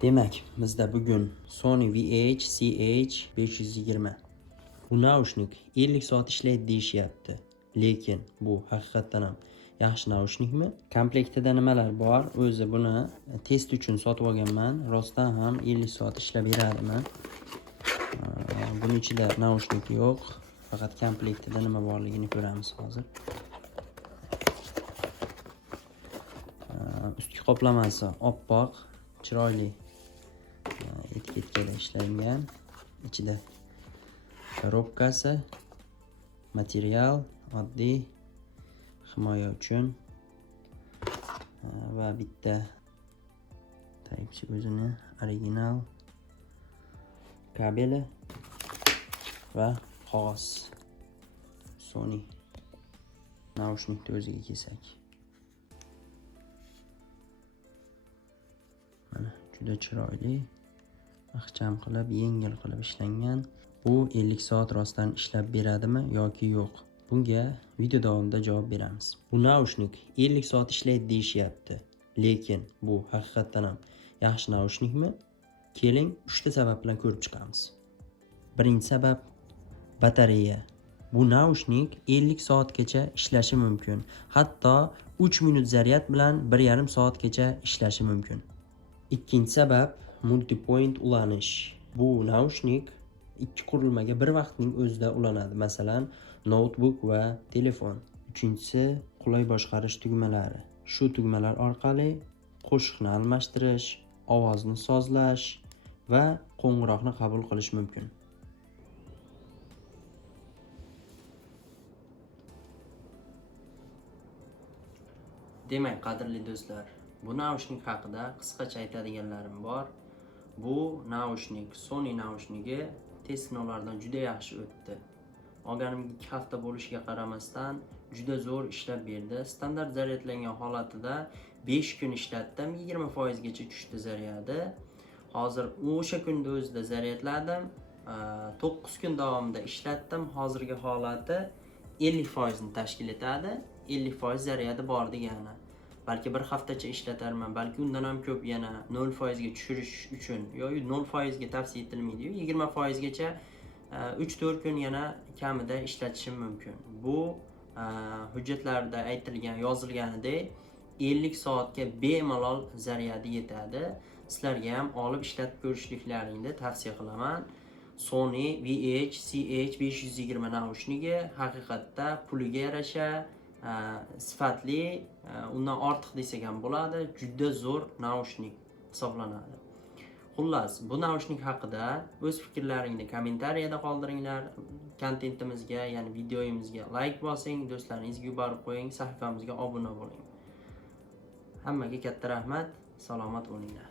Demak, bizda bugun Sony VH-CH520. Bu naushnik 50 soat ishlaydi deyishyapti. Lekin bu haqiqatan ham yaxshi naushnikmi? Komplektida nimalar bor? O'zi buni test uchun sotib olganman. Rostdan ham 50 soat ishlab beradimi? Buning ichida naushnik yo'q. Faqat komplektida nima borligini ko'ramiz hozir. Ustki qoplamasi oppoq, chiroyli etiketkada ishlangan. Ichida korobkasi, material oddiy himoya uchun va bitta Type-C o'zini original kabeli va qog'oz. Sony naushnikni o'ziga kelsak. Mana juda chiroyli, ixcham qilib, yengil qilib ishlangan. Bu 50 soat rostdan ishlab beradimi yoki yo'q? Bunga video davomida javob beramiz. Bu naushnik 50 soat ishlaydi deyishyapti. Lekin bu haqiqatan ham yaxshi naushnikmi? Keling, 3 ta sabab bilan ko'rib chiqamiz. Birinchi sabab batareya. Bu naushnik 50 soatgacha ishlashi mumkin. Hatto 3 minut zaryad bilan 1,5 soatgacha ishlashi mumkin. Ikkinchi sabab multipoint ulanish. Bu naushnik ikki qurilmaga bir vaqtning o'zida ulanadi. Masalan, notebook va telefon. Uchinchisi qulay boshqarish tugmalari. Shu tugmalar orqali qo'shiqni almashtirish, ovozni sozlash va qo'ng'iroqni qabul qilish mumkin. Demak, qadrli do'stlar, bu naushnik haqida qisqacha aytadiganlarim bor. Bu naushnik, Sony naushnigi test sinovlaridan juda yaxshi o'tdi. Olganim 2 hafta bo'lishiga qaramasdan juda zo'r ishlab berdi. Standart zaryadlangan holatida 5 kun ishlatdim, 20% gacha tushdi zaryadi. Hozir o'sha kunda o'zida zaryadladim, 9 kun davomida ishlatdim. Hozirgi holati 50% ni tashkil etadi. 50% zaryadi bor degani. Balki bir haftacha ishlatarman, balki undan ham ko'p yana 0% ga tushirish uchun yoki 0% ga tavsiya etilmaydi-yu, 20% gacha 3-4 kun yana kamida ishlatishim mumkin. Bu hujjatlarda aytilgan, yozilganidek 50 soatga bemalol zaryadi yetadi. Sizlarga ham olib ishlatib ko'rishliklaringni tavsiya qilaman. Sony VH-CH520 naushnigi haqiqatda puliga yarasha sifatli, undan ortiq desak ham bo'ladi, juda zo'r naushnik hisoblanadi. Xullas, bu naushnik haqida o'z fikrlaringni kommentariyada qoldiringlar. Kontentimizga, ya'ni videoyimizga like bosing, do'stlaringizga yuborib qo'ying, sahifamizga obuna bo'ling. Hammaga katta rahmat, salomat bo'linglar.